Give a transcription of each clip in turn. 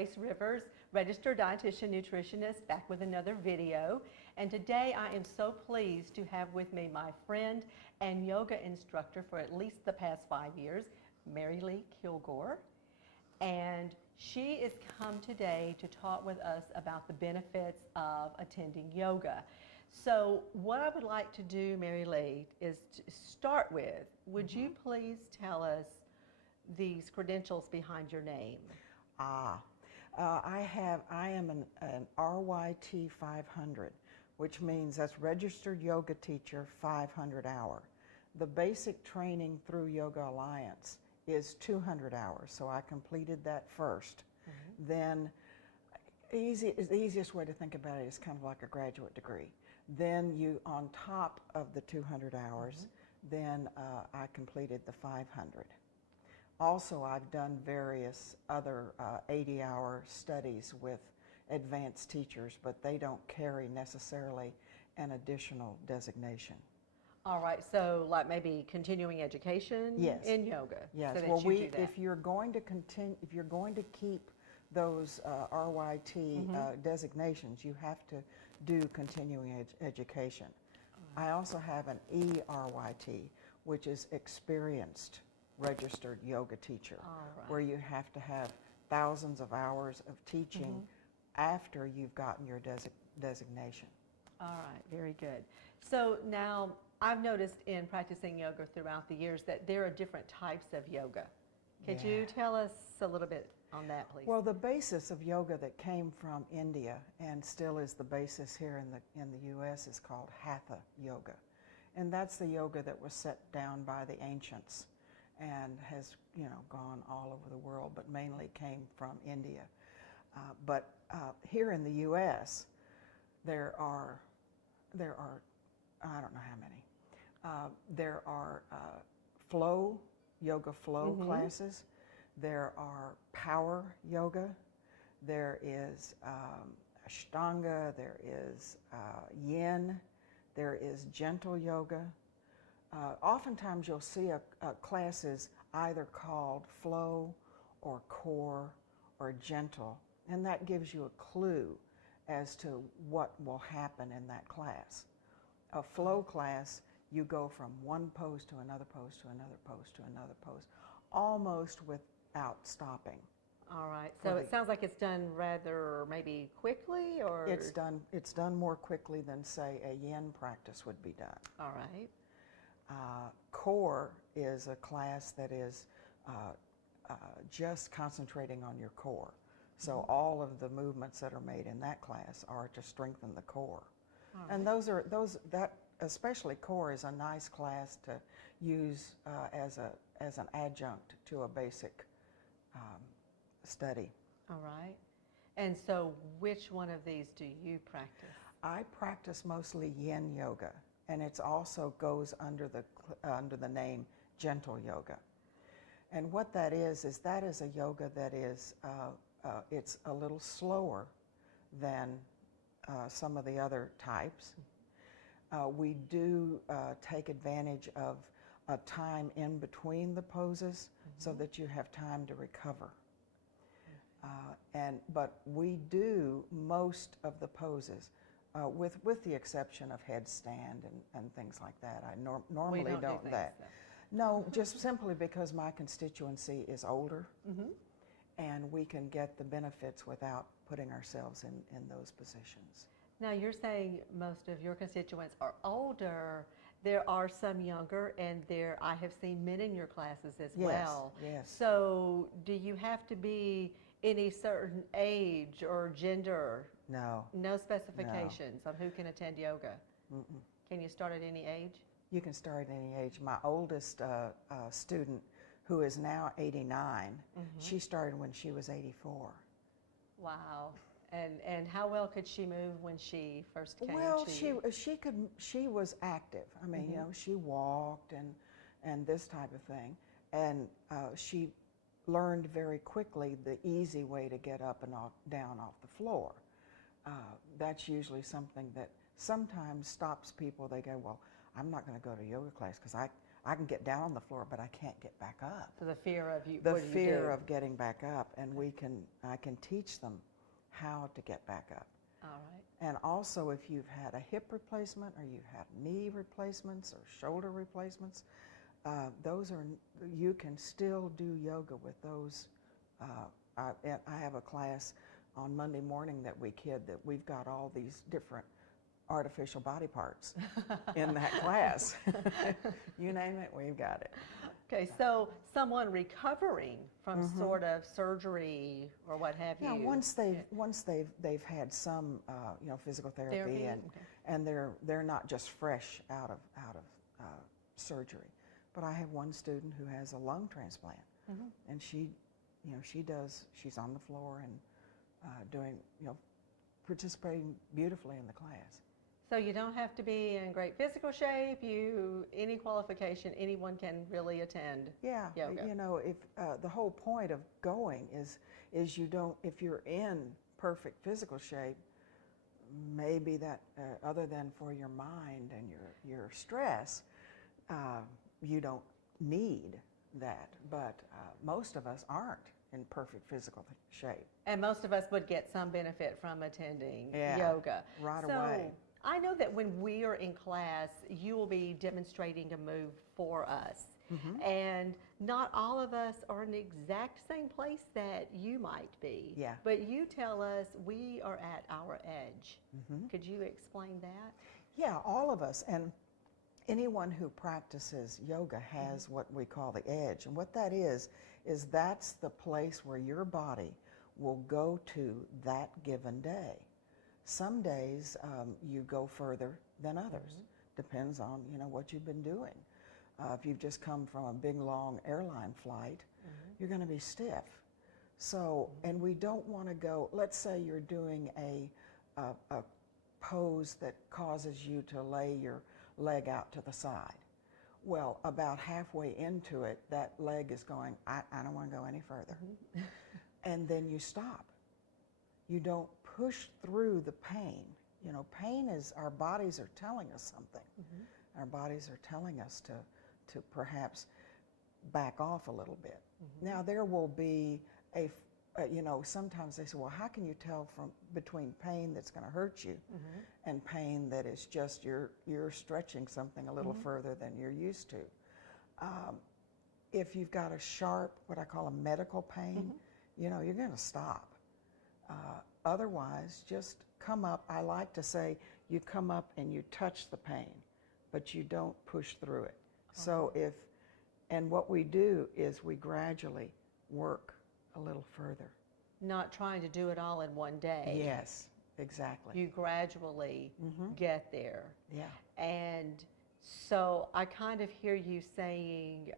Grace Rivers, registered dietitian nutritionist, back with another video. And today I am so pleased to have with me my friend and yoga instructor for at least the past 5 years, Mary Lee Kilgore. And she has come today to talk with us about the benefits of attending yoga. So what I would like to do, Mary Lee, is to start with, would you please tell us these credentials behind your name? I am an RYT 500, which means that's Registered Yoga Teacher 500 hour. The basic training through Yoga Alliance is 200 hours, so I completed that first. Then, the easiest way to think about it is kind of like a graduate degree. Then you, on top of the 200 hours, then I completed the 500. Also, I've done various other 80-hour studies with advanced teachers, but they don't carry necessarily an additional designation. All right, so like maybe continuing education in yoga. Yes. So that Well, you do that. if you're going to keep those RYT designations, you have to do continuing education. I also have an ERYT, which is Experienced Registered Yoga Teacher, where you have to have thousands of hours of teaching after you've gotten your designation. All right, very good. So now I've noticed in practicing yoga throughout the years that there are different types of yoga. Could you tell us a little bit on that, please? Well, the basis of yoga that came from India and still is the basis here in the U.S. is called Hatha Yoga. And that's the yoga that was set down by the ancients and has, gone all over the world, but mainly came from India. But here in the U.S., there are, I don't know how many. There are yoga flow classes. There are power yoga. There is Ashtanga. There is yin. There is gentle yoga. Oftentimes you'll see classes either called flow or core or gentle, and that gives you a clue as to what will happen in that class. A flow class, you go from one pose to another pose to another pose to another pose, almost without stopping. All right. So it sounds like it's done rather maybe quickly, or it's done more quickly than, say, a yin practice would be done. All right. Core is a class that is just concentrating on your core. So all of the movements that are made in that class are to strengthen the core. And that especially core is a nice class to use as an adjunct to a basic study. All right. And so which one of these do you practice? I practice mostly yin yoga, and it also goes under the name gentle yoga. And what that is a yoga that is it's a little slower than some of the other types. We do take advantage of a time in between the poses so that you have time to recover. But we do most of the poses, with the exception of headstand and things like that. I normally don't don't do that. No, just simply because my constituency is older, and we can get the benefits without putting ourselves in those positions. Now you're saying most of your constituents are older. There are some younger, and I have seen men in your classes as well. Yes. So do you have to be any certain age or gender? No. No specifications on who can attend yoga? Can you start at any age? You can start at any age. My oldest student, who is now 89, she started when she was 84. Wow. And how well could she move when she first came Well, to you? she was active. I mean, she walked and this type of thing. And she learned very quickly the easy way to get up and down off the floor. That's usually something that sometimes stops people. They go, well, I'm not going to go to yoga class because I can get down on the floor, but I can't get back up. So the fear of you, The what do you fear do? of getting back up, and I can teach them how to get back up. All right. And also, if you've had a hip replacement or you've had knee replacements or shoulder replacements, you can still do yoga with those. I have a class on Monday morning that we've got all these different artificial body parts in that class. You name it, we've got it. Okay, so someone recovering from sort of surgery or what have Yeah, you. once they've had some physical therapy and they're not just fresh out of surgery. But I have one student who has a lung transplant, and she's on the floor and doing, participating beautifully in the class. So you don't have to be in great physical shape. Any qualification, anyone can really attend. Yeah, yoga. If the whole point of going is if you're in perfect physical shape, maybe that other than for your mind and your stress, you don't need that. But most of us aren't in perfect physical shape. And most of us would get some benefit from attending Yeah, yoga. right So away. I know that when we are in class, you will be demonstrating a move for us. And not all of us are in the exact same place that you might be. Yeah. But you tell us we are at our edge. Could you explain that? Yeah, all of us. And anyone who practices yoga has what we call the edge. And what that is that's the place where your body will go to that given day. Some days you go further than others. Depends on what you've been doing. If you've just come from a big long airline flight, you're going to be stiff. So, and we don't want to go. Let's say you're doing a pose that causes you to lay your leg out to the side. Well, about halfway into it, that leg is going, I don't want to go any further. And then you stop. You don't push through the pain. Pain is, our bodies are telling us something. Our bodies are telling us to perhaps back off a little bit. Now, there will be sometimes they say, well, how can you tell between pain that's going to hurt you and pain that is just you're stretching something a little further than you're used to? If you've got a sharp, what I call a medical pain, you're going to stop. Otherwise, just come up. I like to say you come up and you touch the pain, but you don't push through it. So and what we do is we gradually work a little further. Not trying to do it all in one day. Yes, exactly. You gradually get there. Yeah. And so I kind of hear you saying,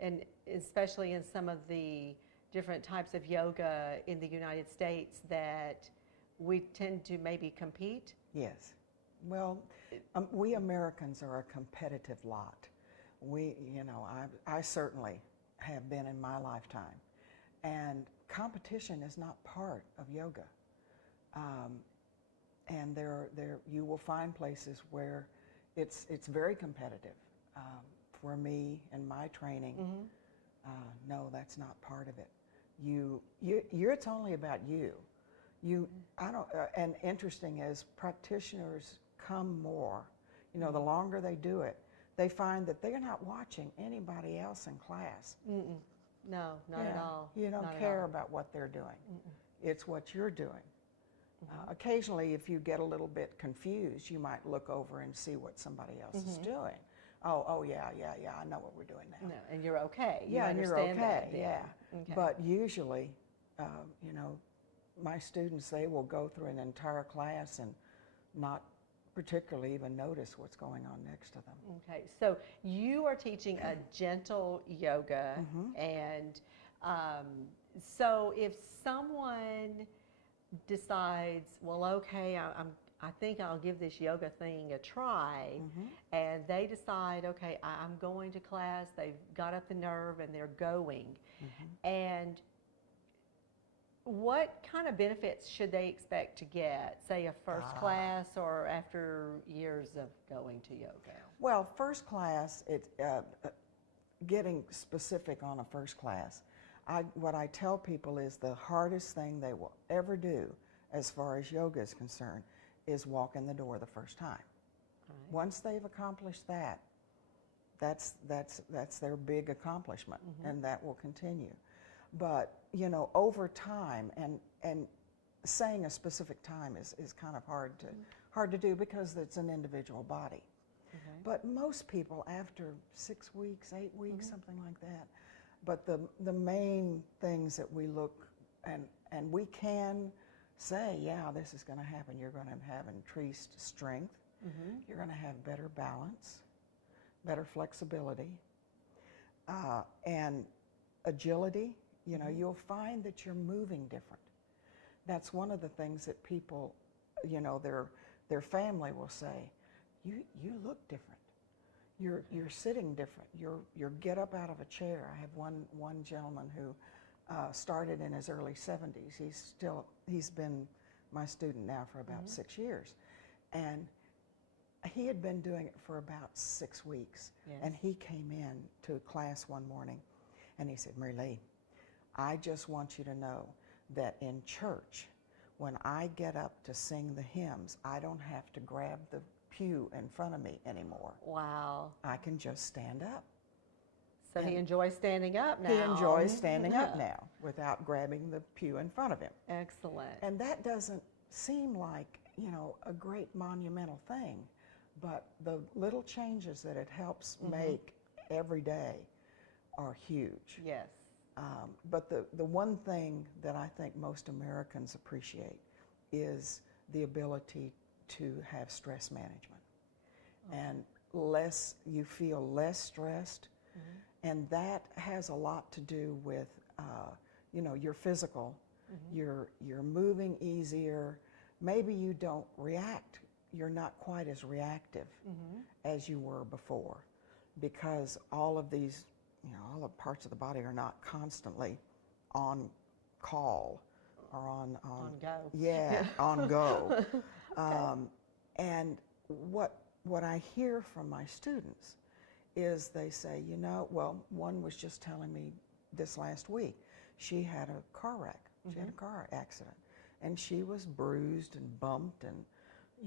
and especially in some of the different types of yoga in the United States, that we tend to maybe compete. Yes. Well, we Americans are a competitive lot. I certainly have been in my lifetime. And competition is not part of yoga. And you will find places where it's very competitive. For me and my training, no, that's not part of it. It's only about you. And interesting is practitioners come more. The longer they do it, they find that they're not watching anybody else in class. No, not at all. You don't care about what they're doing. It's what you're doing. Occasionally, if you get a little bit confused, you might look over and see what somebody else is doing. Oh, yeah, I know what we're doing now. No, and you're okay. Yeah, and you're okay, that, yeah. Okay. But usually, my students, they will go through an entire class and not particularly even notice what's going on next to them. Okay, so you are teaching a gentle yoga, and so if someone decides, well, okay, I think I'll give this yoga thing a try, and they decide, okay, I'm going to class, they've got up the nerve and they're going, and what kind of benefits should they expect to get, say a first class or after years of going to yoga? Well, first class, getting specific on a first class, what I tell people is the hardest thing they will ever do as far as yoga is concerned is walk in the door the first time. Right. Once they've accomplished that, that's their big accomplishment, and that will continue. But, you know, over time, and saying a specific time is kind of hard to do because it's an individual body. Okay. But most people, after 6 weeks, 8 weeks, something like that. But the main things that we look, and we can say, yeah, this is going to happen. You're going to have increased strength. You're going to have better balance, better flexibility, and agility. You know, you'll find that you're moving different. That's one of the things that people, you know, their family will say, you look different. You're sitting different. You're get up out of a chair. I have one gentleman who started in his early 70s. He's been my student now for about 6 years, and he had been doing it for about 6 weeks. Yes. And he came in to class one morning, and he said, Mary Lee, I just want you to know that in church, when I get up to sing the hymns, I don't have to grab the pew in front of me anymore. Wow. I can just stand up. So he enjoys standing up now. He enjoys standing up now without grabbing the pew in front of him. Excellent. And that doesn't seem like, you know, a great monumental thing, but the little changes that it helps make every day are huge. Yes. But the one thing that I think most Americans appreciate is the ability to have stress management. And you feel less stressed, and that has a lot to do with, you know, your physical. You're moving easier. Maybe you don't react. You're not quite as reactive as you were before, because all of these, you know, all the parts of the body are not constantly on call or on go. Yeah, on go. And what I hear from my students is they say, you know, well, one was just telling me this last week, she had a car wreck. She had a car accident, and she was bruised and bumped and,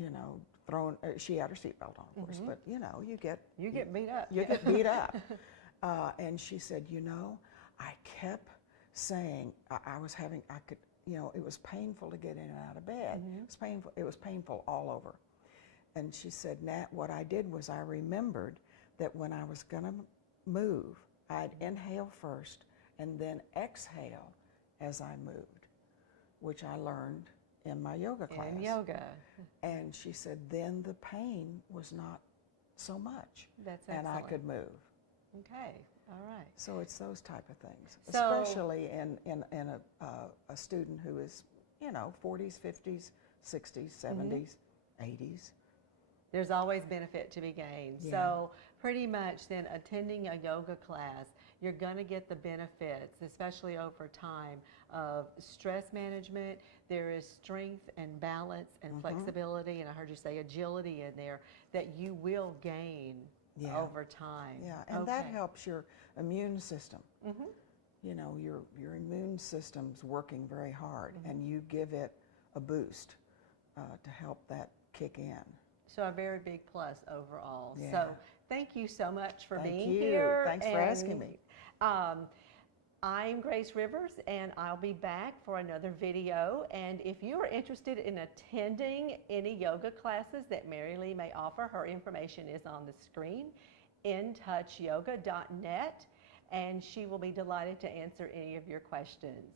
you know, thrown. She had her seatbelt on, of course, but you know, you get beat up. You get beat up. And she said, you know, I kept saying I could, you know, it was painful to get in and out of bed. It was painful all over. And she said, Nat, what I did was I remembered that when I was going to move, I'd inhale first and then exhale as I moved, which I learned in my yoga class. In yoga. And she said, then the pain was not so much. That's excellent. And I could move. Okay, all right. So it's those type of things, So, especially in a student who is, you know, 40s, 50s, 60s, 70s, 80s. There's always benefit to be gained. Yeah. So pretty much then attending a yoga class, you're going to get the benefits, especially over time, of stress management. There is strength and balance and flexibility, and I heard you say agility in there, that you will gain over time. Yeah, and that helps your immune system. You know, your immune system's working very hard, and you give it a boost to help that kick in. So a very big plus overall. Yeah. So thank you so much for being you. here. Thanks for asking me. I'm Grace Rivers, and I'll be back for another video. And if you are interested in attending any yoga classes that Mary Lee may offer, her information is on the screen, intouchyoga.net, and she will be delighted to answer any of your questions.